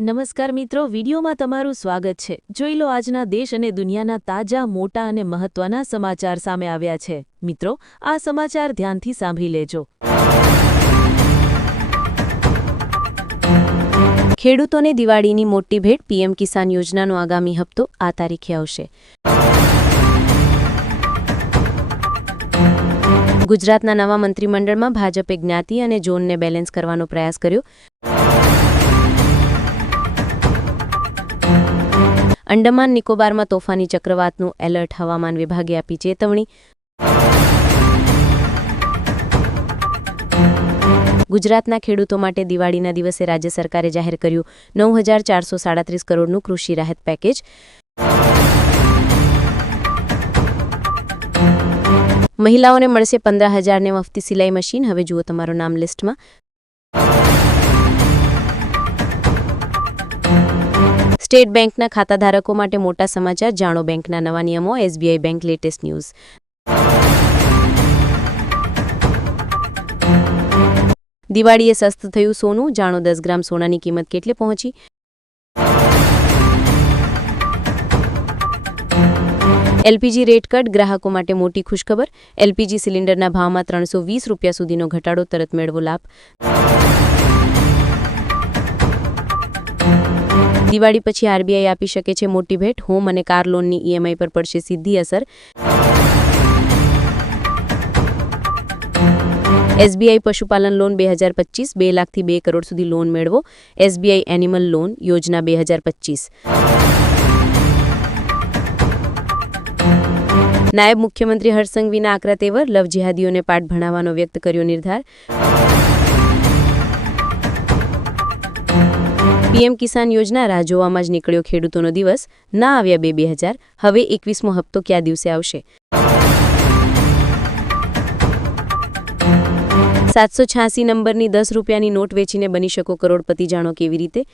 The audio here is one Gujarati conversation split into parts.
નમસ્કાર મિત્રો, વિડીયોમાં તમારું સ્વાગત છે. જોઈ લો આજના દેશ અને દુનિયાના તાજા, મોટા અને મહત્વના સમાચાર સામે આવ્યા છે. મિત્રો, આ સમાચાર ધ્યાનથી સાંભળી લેજો. ખેડૂતોને દિવાળીની મોટી ભેટ પીએમ કિસાન યોજનાનો આગામી હપ્તો આ તારીખે આવશે. ગુજરાતના નવા મંત્રીમંડળમાં ભાજપે જ્ઞાતિ અને ઝોનને બેલેન્સ કરવાનો પ્રયાસ કર્યો. અંડમાન નિકોબારમાં તોફાની ચક્રવાતનું એલર્ટ હવામાન વિભાગે આપી ચેતવણી. ગુજરાતના ખેડૂતો માટે દિવાળીના દિવસે રાજ્ય સરકારે જાહેર કર્યું નવ હજાર ચારસો સાડત્રીસ કરોડનું કૃષિ રાહત પેકેજ. મહિલાઓને મળશે પંદર હજારને મફતી સિલાઈ મશીન. હવે જુઓ તમારું નામ લિસ્ટમાં. સ્ટેટ બેંકના ખાતાધારકો માટે મોટા સમાચાર, જાણો બેંકના નવા નિયમો, એસબીઆઈ બેંક લેટેસ્ટ ન્યૂઝ. દિવાળીએ સસ્ત થયું સોનું, જાણો દસ ગ્રામ સોનાની કિંમત કેટલે પહોંચી? એલપીજી રેટ કટ, ગ્રાહકો માટે મોટી ખુશખબર. એલપીજી સિલિન્ડરના ભાવમાં ત્રણસો વીસ રૂપિયા સુધીનો ઘટાડો, તરત મેળવો લાભ. દિવાળી પછી આરબીઆઈ આપી શકે છે મોટી ભેટ. હોમ અને કાર લોનની ઈએમઆઈ પર પડશે સીધી અસર. એસબીઆઈ પશુપાલન લોન બે હજાર પચીસ, બે લાખથી બે કરોડ સુધી લોન મેળવો. એસબીઆઈ એનિમલ લોન યોજના બે હજાર પચીસ. નાયબ મુખ્યમંત્રી હર્ષસંઘવીના આકરા તેવર લવ જેહાદીઓને પાઠ ભણાવવાનો વ્યક્ત કર્યો નિર્ધાર. પીએમ કિસાન યોજના રાહ જોવામાં જ નીકળ્યો. ખેડૂતોનો દિવસ ના આવ્યા બે બે હજાર. હવે એકવીસમો હપ્તો કયા દિવસે આવશે? સાતસો છ્યાસી નંબરની દસ રૂપિયાની નોટ વેચીને બની શકો કરોડપતિ. જાણો કેવી રીતે?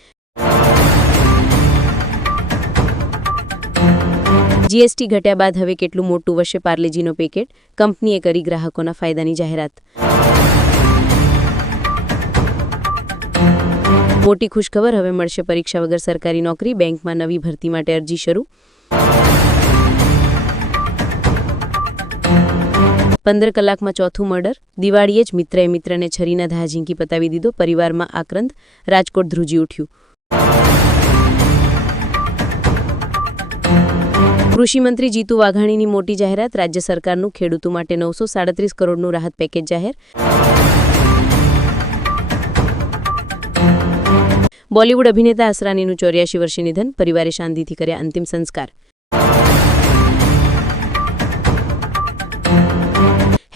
જીએસટી ઘટ્યા બાદ હવે કેટલું મોટું વશે પાર્લેજીનો પેકેટ? કંપનીએ કરી ગ્રાહકોના ફાયદાની જાહેરાત. મોટી ખુશખબર હવે મળશે પરીક્ષા વગર સરકારી નોકરી, બેંકમાં નવી ભરતી માટે અરજી શરૂ. પંદર કલાકમાં ચોથું મર્ડર. દિવાળીએ જ મિત્રએ મિત્રને છરીના ધા ઝીંકી પતાવી દીધો. પરિવારમાં આક્રંદ. રાજકોટ ધ્રુજી ઉઠ્યું. કૃષિમંત્રી જીતુ વાઘાણીની મોટી જાહેરાત. રાજ્ય સરકારનું ખેડૂતો માટે નવસો સાડત્રીસ કરોડનું રાહત પેકેજ જાહેર. બોલિવૂડ અભિનેતા અસરાનીનું ચોર્યાસી વર્ષે નિધન, પરિવારે શાંતિથી કર્યા અંતિમ સંસ્કાર.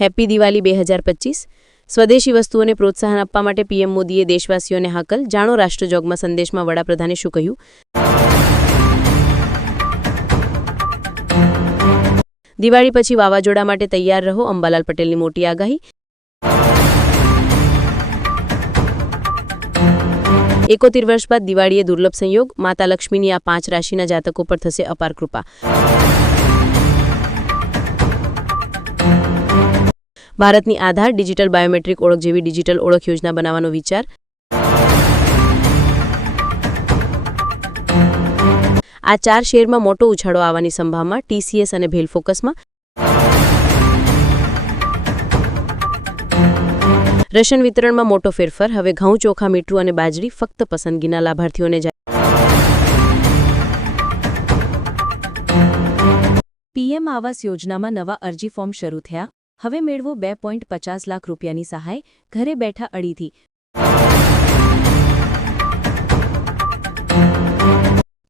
હેપી દિવાળી બે હજાર પચીસ. સ્વદેશી વસ્તુઓને પ્રોત્સાહન આપવા માટે પીએમ મોદીએ દેશવાસીઓને હાકલ. જાણો રાષ્ટ્રજોગમાં સંદેશમાં વડાપ્રધાને શું કહ્યું? દિવાળી પછી વાવાઝોડા માટે તૈયાર રહો, અંબાલાલ પટેલની મોટી આગાહી. એકોતેર વર્ષ બાદ દિવાળીએ દુર્લભ સંયોગ, માતા લક્ષ્મીની આ પાંચ રાશિના જાતકો પર થશે અપાર કૃપા. ભારતની આધાર ડિજિટલ બાયોમેટ્રિક ઓળખ જેવી ડિજિટલ ઓળખ યોજના બનાવવાનો વિચાર. આ ચાર શેરમાં મોટો ઉછાળો આવવાની સંભાવના, ટીસીએસ અને ભેલ ફોકસમાં. રેશન વિતરણમાં મોટો ફેરફાર. હવે ઘઉં, ચોખા, મીઠું અને બાજરી ફક્ત પસંદગીના લાભાર્થીઓને જાય પીએમ આવાસ યોજનામાં નવા અરજી ફોર્મ શરૂ થયા. હવે મેળવો બે પોઈન્ટ પચાસ લાખ રૂપિયાની સહાય. ઘરે બેઠા અડીથી.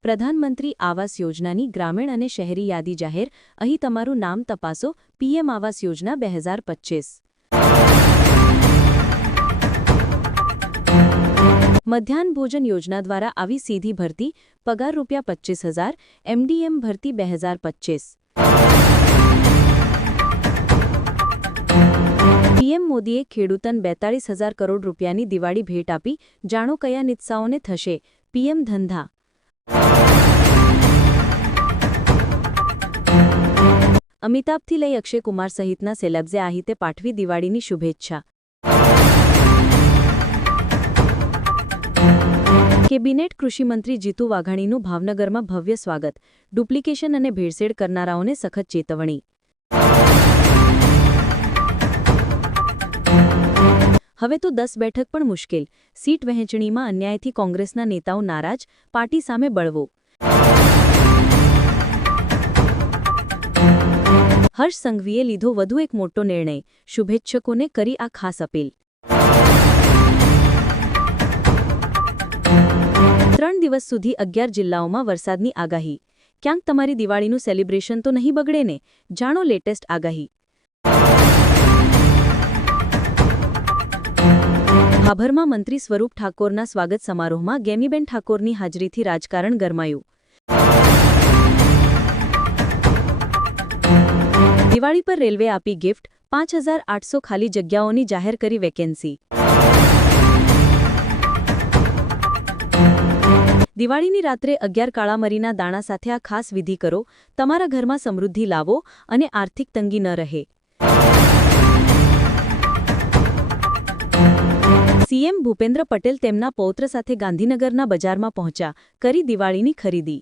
પ્રધાનમંત્રી આવાસ યોજનાની ગ્રામીણ અને શહેરી યાદી જાહેર. અહીં તમારું નામ તપાસો. પીએમ આવાસ યોજના બે મધ્યાહન ભોજન યોજના દ્વારા આવી સીધી ભરતી, પગાર રૂપિયા પચ્ચીસ હજાર, એમડીએમ ભરતી બે હજાર પચીસ પીએમ મોદીએ ખેડૂતન બેતાળીસ હજાર કરોડ રૂપિયાની દિવાળી ભેટ આપી, જાણો કયા નિત્સાઓને થશે? પીએમ ધંધા. અમિતાભથી લઈ અક્ષય કુમાર સહિતના સેલેબ્સે આ પાઠવી દિવાળીની શુભેચ્છા. કેબિનેટ કૃષિમંત્રી જીતુ વાઘાણીનું ભાવનગરમાં ભવ્ય સ્વાગત. ડુપ્લિકેશન અને ભેળસેળ કરનારાઓને સખત ચેતવણી. હવે તો દસ બેઠક પણ મુશ્કેલ. સીટ વહેંચણીમાં અન્યાયથી કોંગ્રેસના નેતાઓ નારાજ, પાર્ટી સામે બળવો. હર્ષ સંઘવીએ લીધો વધુ એક મોટો નિર્ણય. શુભેચ્છકોને કરી આ ખાસ અપીલ. ત્રણ દિવસ સુધી અગિયાર જિલ્લાઓમાં વરસાદની આગાહી. ક્યાંક તમારી દિવાળીનું સેલિબ્રેશન તો નહીં બગડે ને? જાણો લેટેસ્ટ આગાહી. ભાભરમાં મંત્રી સ્વરૂપ ઠાકોરના સ્વાગત સમારોહમાં ગેમીબેન ઠાકોરની હાજરીથી રાજકારણ ગરમાયું. દિવાળી પર રેલવે આપી ગિફ્ટ, પાંચ ખાલી જગ્યાઓની જાહેર કરી વેકેન્સી. દિવાળીની રાત્રે અગિયાર કાળામરીના દાણા સાથે આ ખાસ વિધિ કરો. તમારા ઘરમાં સમૃદ્ધિ લાવો અને આર્થિક તંગી ન રહે. સીએમ ભૂપેન્દ્ર પટેલ તેમના પૌત્ર સાથે ગાંધીનગરના બજારમાં પહોંચ્યા, કરી દિવાળીની ખરીદી.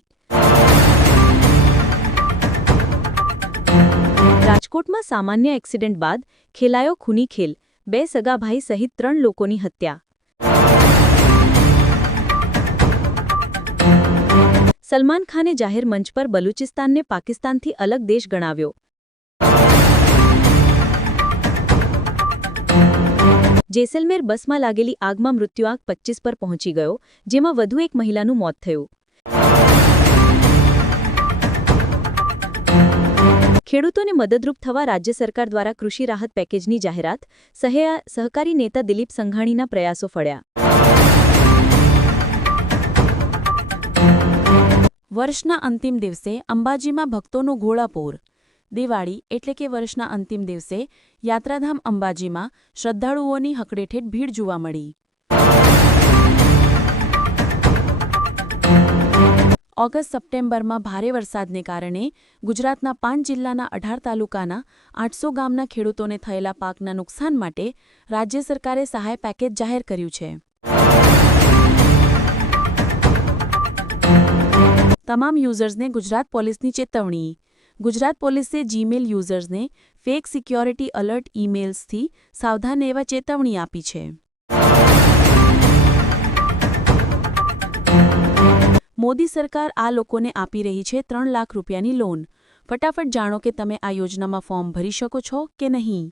રાજકોટમાં સામાન્ય એક્સિડન્ટ બાદ ખેલાયો ખૂની ખેલ, બે સગાભાઈ સહિત ત્રણ લોકોની હત્યા. સલમાન ખાને જાહેર મંચ પર બલુચિસ્તાનને પાકિસ્તાનથી અલગ દેશ ગણાવ્યો. જેસલમેર બસમાં લાગેલી આગમાં મૃત્યુઆંક પચ્ચીસ પર પહોંચી ગયો, જેમાં વધુ એક મહિલાનું મોત થયું. ખેડૂતોને મદદરૂપ થવા રાજ્ય સરકાર દ્વારા કૃષિ રાહત પેકેજની જાહેરાત સહકારી નેતા દિલીપ સંઘાણીના પ્રયાસો ફળ્યા. વર્ષના અંતિમ દિવસે અંબાજીમાં ભક્તોનું ઘોડાપોર. દિવાળી એટલે કે વર્ષના અંતિમ દિવસે યાત્રાધામ અંબાજીમાં શ્રદ્ધાળુઓની હકડેઠેઠ ભીડ જોવા મળી. ઓગસ્ટ સપ્ટેમ્બરમાં ભારે વરસાદને કારણે ગુજરાતના પાંચ જિલ્લાના અઢાર તાલુકાના આઠસો ગામના ખેડૂતોને થયેલા પાકના નુકસાન માટે રાજ્ય સરકારે સહાય પેકેજ જાહેર કર્યું છે. તમામ યુઝર્સને ગુજરાત પોલીસની ચેતવણી. ગુજરાત પોલીસે જીમેલ યુઝર્સને ફેક સિક્યોરિટી અલર્ટ ઇમેલ્સથી સાવધાન રહેવા ચેતવણી આપી છે. મોદી સરકાર આ લોકોને આપી રહી છે ત્રણ લાખ રૂપિયાની લોન ફટાફટ જાણો કે તમે આ યોજનામાં ફોર્મ ભરી શકો છો કે નહીં.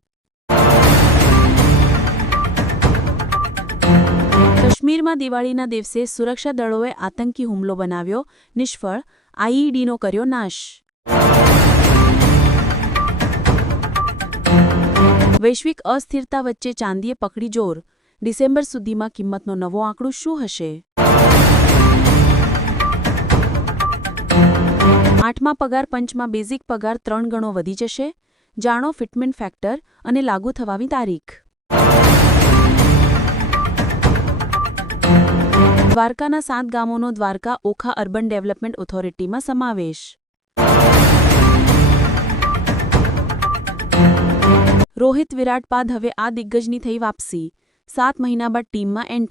કાશ્મીરમાં દિવાળીના દિવસે સુરક્ષા દળોએ આતંકી હુમલો બનાવ્યો. નિષ્ફળ. આઈઈડીનો કર્યો નાશ. વૈશ્વિક અસ્થિરતા વચ્ચે ચાંદીએ પકડી જોર. ડિસેમ્બર સુધીમાં કિંમતનો નવો આંકડો શું હશે? આઠમા પગાર, પંચમાં બેઝિક પગાર ત્રણ ગણો વધી જશે. જાણો ફિટમેન્ટ ફેક્ટર અને લાગુ થવાની તારીખ. દ્વારકાના સાત ગામોનો દ્વારકા ઓખા અર્બન ડેવલપમેન્ટ ઓથોરિટીમાં સમાવેશ. રોહિત વિરાટ બાદ હવે આ દિગ્ગજની થઈ વાપસી. સાત મહિના બાદ ટીમમાં એન્ટ્રી.